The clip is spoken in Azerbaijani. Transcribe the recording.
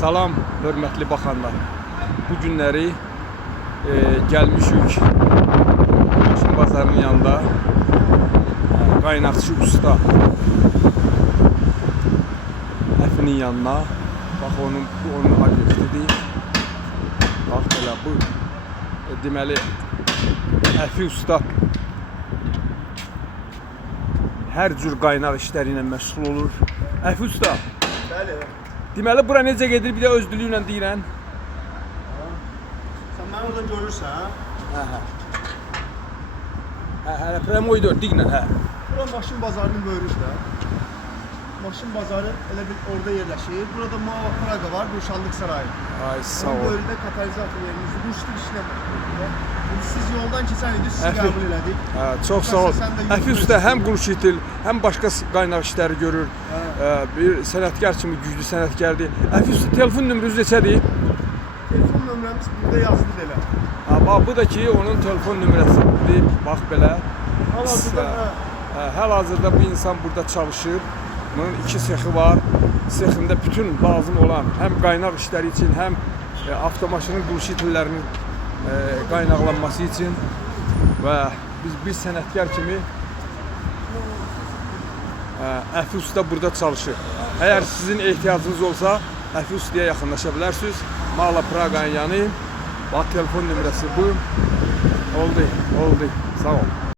Salam, hörmətli baxanlar. Bu günləri gəlmişik Maşın bazarının yanında qaynaqçı usta Əfinin yanına. Bax, onun obyektidir. Bax, belə bu deməli Əfi usta hər cür qaynaq işləri ilə məşğul olur. Əfi usta, Bəli. deməli bura necə gedir, bir də öz dili ilə deyirən. Sən məni oradan görürsən. Hə, Premoydur, diglə, hə. Bura maşın bazarının böyrüdür də. Maşın bazarı elə bil orada yerləşir. Burada Mava Praga var, Gülşanlıq sarayı. Ay, sağ Onun ol. böyründə katalizator yerimizdir. Bu işlə siz yoldan keçən idi, sizi Əfi. qəbul elədik. Hə, çox sağ ol. Əfi usta həm qurşitil, həm başqa qaynaq işləri görür. Bir sənətkar kimi güclü sənətkardır. Əfi usta, telefon nömrəniz neçədir? Telefon nömrəmiz burada yazılıdır elə. Bax, bu da ki, onun telefon nömrəsidir. Bax belə. Hal-hazırda bu insan burada çalışır. Bunun 2 sexi var. Sexində bütün lazım olan həm qaynaq işləri üçün, həm avtomaşının qurşitillərinin qaynaqlanması üçün və biz bir sənətkar kimi Əfi usta burada çalışır. Əgər sizin ehtiyacınız olsa, Əfi ustaya yaxınlaşa bilərsiniz. Mava Praga'nın yanı. Bax, telefon nömrəsi bu. Oldu. Sağ ol.